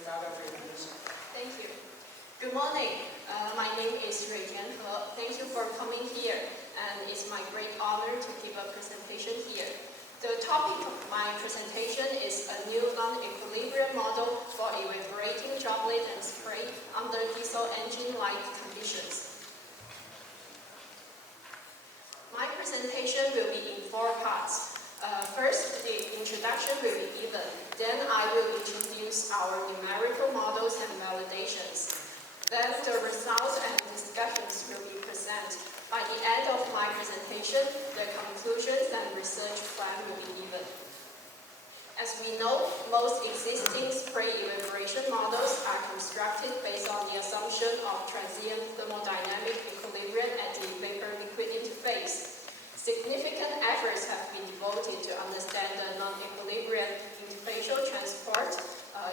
start off your presentation. Thank you. Good morning. My name is Ruitian He. Thank you for coming here, and it's my great honor to give a presentation here. The topic of my presentation is a new non-equilibrium model for evaporating droplet and spray under diesel engine-like conditions. My presentation will be in 4 parts. First, the introduction will be given. Then I will introduce our numerical models and validations. Then the results and discussions will be presented. By the end of my presentation, the conclusions and research plan will be given. As we know, most existing spray evaporation models are constructed based on the assumption of transient thermodynamic equilibrium at the vapor-liquid interface. Significant efforts have been devoted to understand the non-equilibrium interfacial transport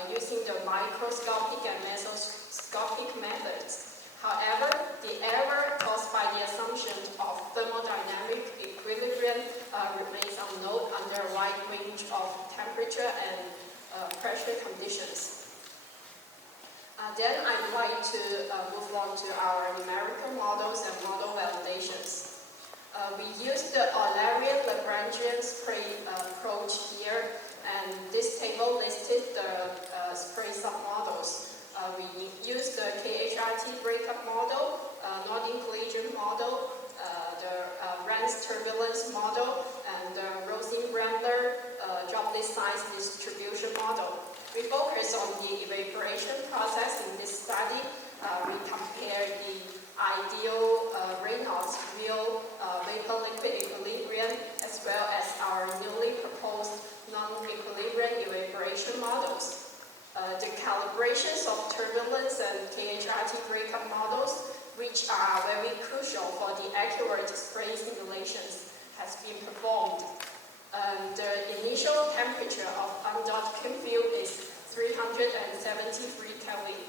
using the microscopic and mesoscopic methods. However, the error caused by the assumption of thermodynamic equilibrium remains unknown under a wide range of temperature and pressure conditions. Then I'd like to move on to our numerical models and model validations. We use the Eulerian Lagrangian spray approach here, and this table listed the spray submodels. We use the KHRT breakup model, Northern collision model, the Rance turbulence model, and the Rosen-Brandler droplet size distribution model. We focus on the evaporation process in this study. We compare the ideal Reynolds real vapor-liquid equilibrium as well as our newly proposed non-equilibrium evaporation models. The calibrations of turbulence and KHRT breakup models, which are very crucial for the accurate spray simulations, has been performed. The initial temperature of undot Kim field is 373 Kelvin.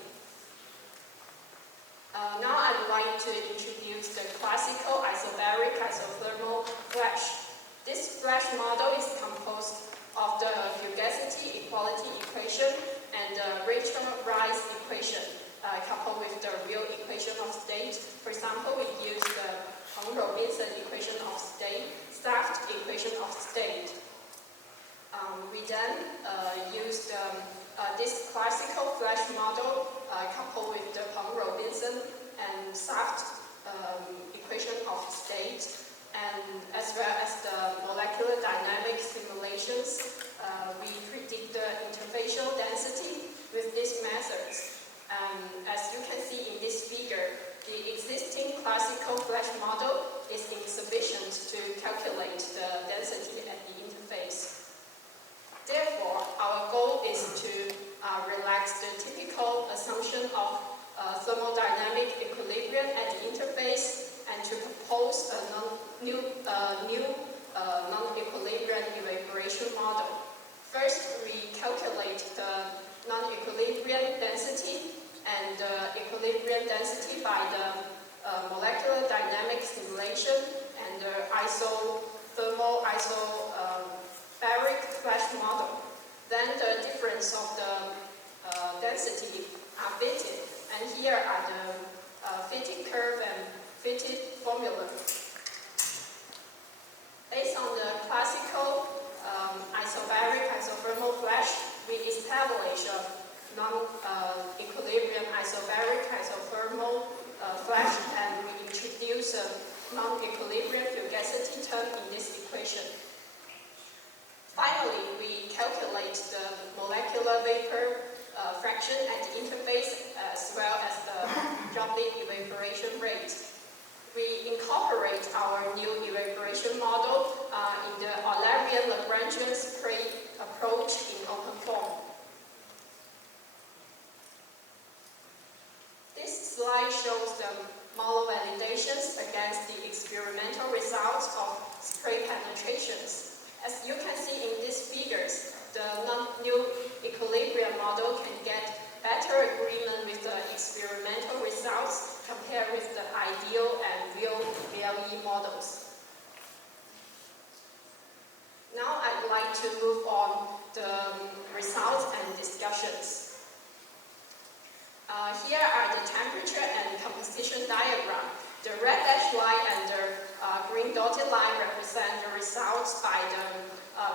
Now I'd like to introduce the classical isobaric isothermal flash. This flash model is composed of the fugacity equality equation and the Rachel Rice equation coupled with the real equation of state. For example, we use the Hong-Robinson equation of state, Saft equation of state. We then use this classical flash model coupled with the Hong-Robinson and Saft equation of state, and as well as the molecular dynamic simulations. We predict the interfacial density with these methods. As you can see in this figure, the existing classical flash model is insufficient to calculate the density at the interface. Therefore, our goal is to relax the typical assumption of thermodynamic equilibrium at the interface and to propose a new non-equilibrium evaporation model. First, we calculate the non-equilibrium density and the equilibrium density by the molecular dynamic simulation and the isothermal isobaric flash model. Then the difference of the density are fitted, and here are the fitted curve and fitted formula. Based on the classical isobaric isothermal flash, we establish a non-equilibrium isobaric isothermal flash, and we introduce a non-equilibrium fugacity term in this equation. Finally, we calculate the molecular vapor fraction at the interface as well as the droplet evaporation rate. We incorporate our new evaporation model in the Eulerian Lagrangian spray approach in OpenFOAM. This slide shows the model validations against the experimental results of spray penetrations. As you can see in these figures, the new equilibrium model can get better agreement with the experimental results compared with the ideal and real VLE models. Now I'd like to move on the results and discussions. Here are the temperature and composition diagram. The red dashed line and the green dotted line represent the results by the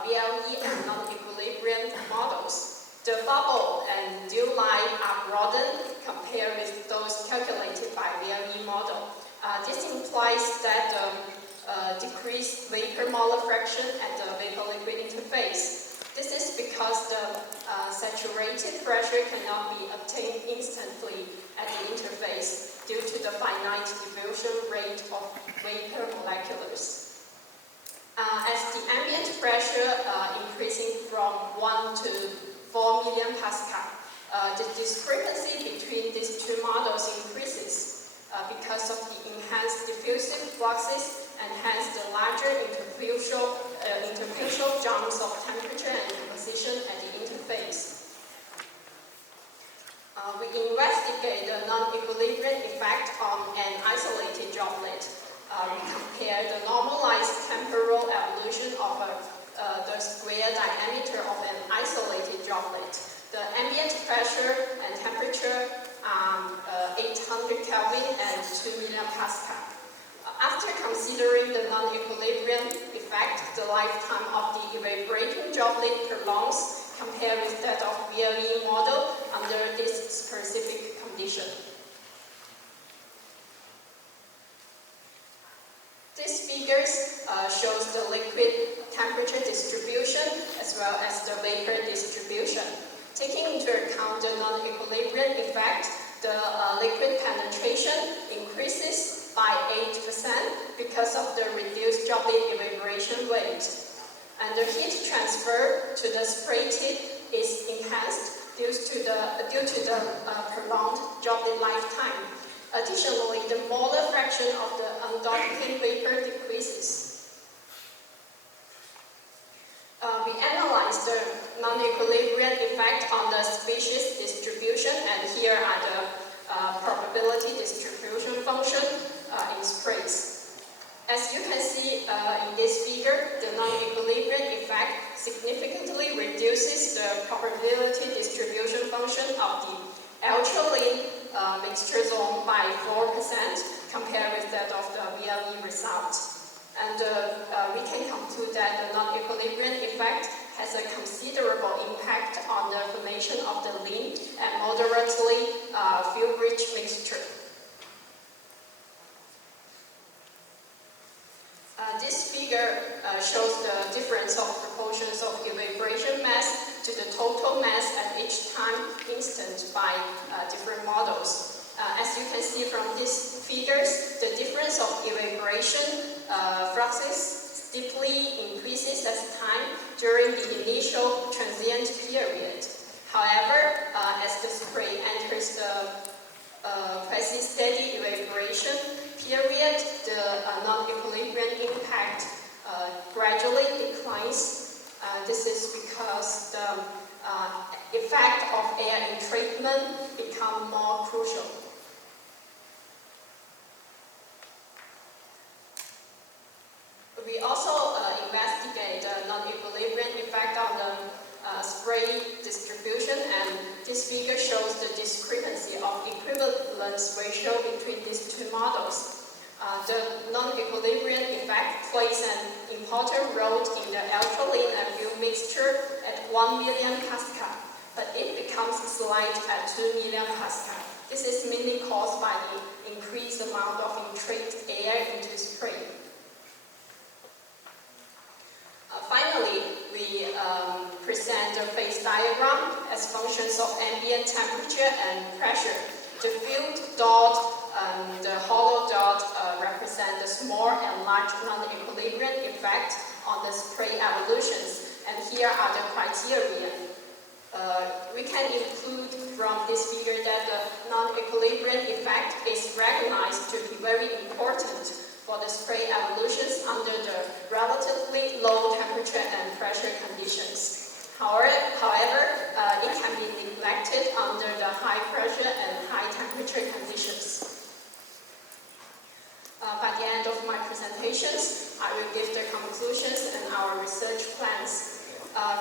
VLE and non-equilibrium models. The bubble and dew line are broadened compared with those calculated by VLE model. This implies that the decreased vapor molar fraction at the vapor-liquid interface. This is because the saturated pressure cannot be obtained instantly at the interface due to the finite diffusion rate of vapor molecules. As the ambient pressure increasing from 1 to 4 million pascal, the discrepancy between these two models increases because of the enhanced diffusive fluxes and hence the larger interfacial jumps of temperature and composition at the interface. We investigate the non-equilibrium effect on an isolated droplet. We compare the normalized temporal evolution of the square diameter of an isolated droplet. The ambient pressure and temperature are 800 Kelvin and 2 million pascal. After considering the non-equilibrium effect, the lifetime of the evaporating droplet prolongs compared with that of VLE model under this specific condition. This figures shows the liquid temperature distribution as well as the vapor distribution. Taking into account the non-equilibrium effect, the liquid penetration increases by 8% because of the reduced droplet evaporation rate. And the heat transfer to the spray tip is enhanced due to the prolonged droplet lifetime. Additionally, the molar fraction of the undotted vapor decreases. We analyzed the non-equilibrium effect on the species distribution, and here are the probability distribution function in sprays. As you can see in this figure, the non-equilibrium effect significantly reduces the probability distribution function of the ultra-lean mixture zone by 4% compared with that of the VLE result. And we can conclude that the non-equilibrium effect has a considerable impact on the formation of the lean and moderately fuel-rich mixture. This figure shows the difference of proportions of evaporation mass to the total mass at each time instant by different models. As you can see from these figures, the difference of evaporation fluxes steeply increases as time during the initial transient period. However, as the spray enters the quasi-steady evaporation period, the non-equilibrium impact gradually declines. This is because the effect of air entrapment becomes more crucial. We also investigate the non-equilibrium effect on the spray distribution, and this figure shows the discrepancy of equivalence ratio between these two models. The non-equilibrium effect plays an important role in the ultra-lean and fuel mixture at 1 million pascal, but it becomes slight at 2 million pascal. This is mainly caused by the increased amount of entrapped air into spray. Finally, we present the phase diagram as functions of ambient temperature and pressure. The filled dot and the hollow dot represent the small and large non-equilibrium effect on the spray evolutions, and here are the criteria. We can include from this figure that the non-equilibrium effect is recognized to be very important for the spray evolutions under the relatively low temperature and pressure conditions. However, it can be neglected under the high pressure and high temperature conditions. By the end of my presentations, I will give the conclusions and our research plans.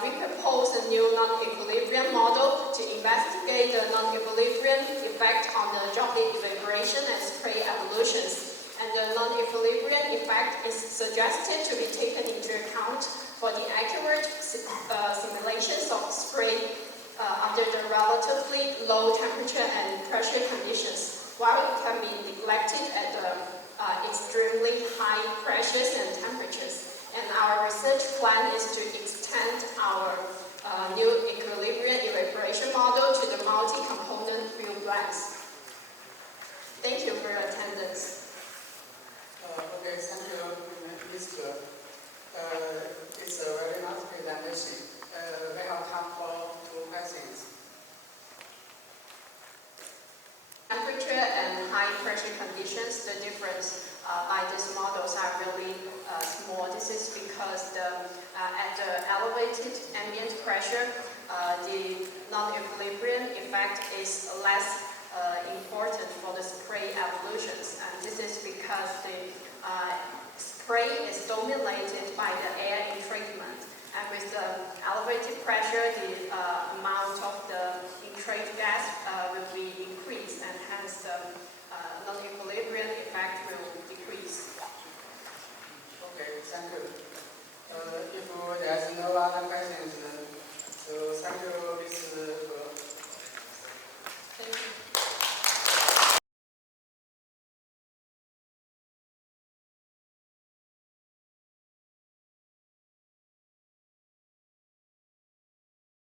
we propose a new non-equilibrium model to investigate the non-equilibrium effect on the droplet evaporation and spray evolutions. And the non-equilibrium effect is suggested to be taken into account for the accurate simulations of spray under the relatively low temperature and pressure conditions, while it can be neglected at the extremely high pressures and temperatures. And our research plan is to extend our new equilibrium evaporation model to the multi-component fuel blends. Thank you for your attendance. Okay, thank you, Mr. It's a very nice presentation. We have time for 2 questions. Temperature and high pressure conditions, the difference by these models are really small. This is because at the elevated ambient pressure, the non-equilibrium effect is less important for the spray evolutions. And this is because the spray is dominated by the air in treatment. And with the elevated pressure, the amount of the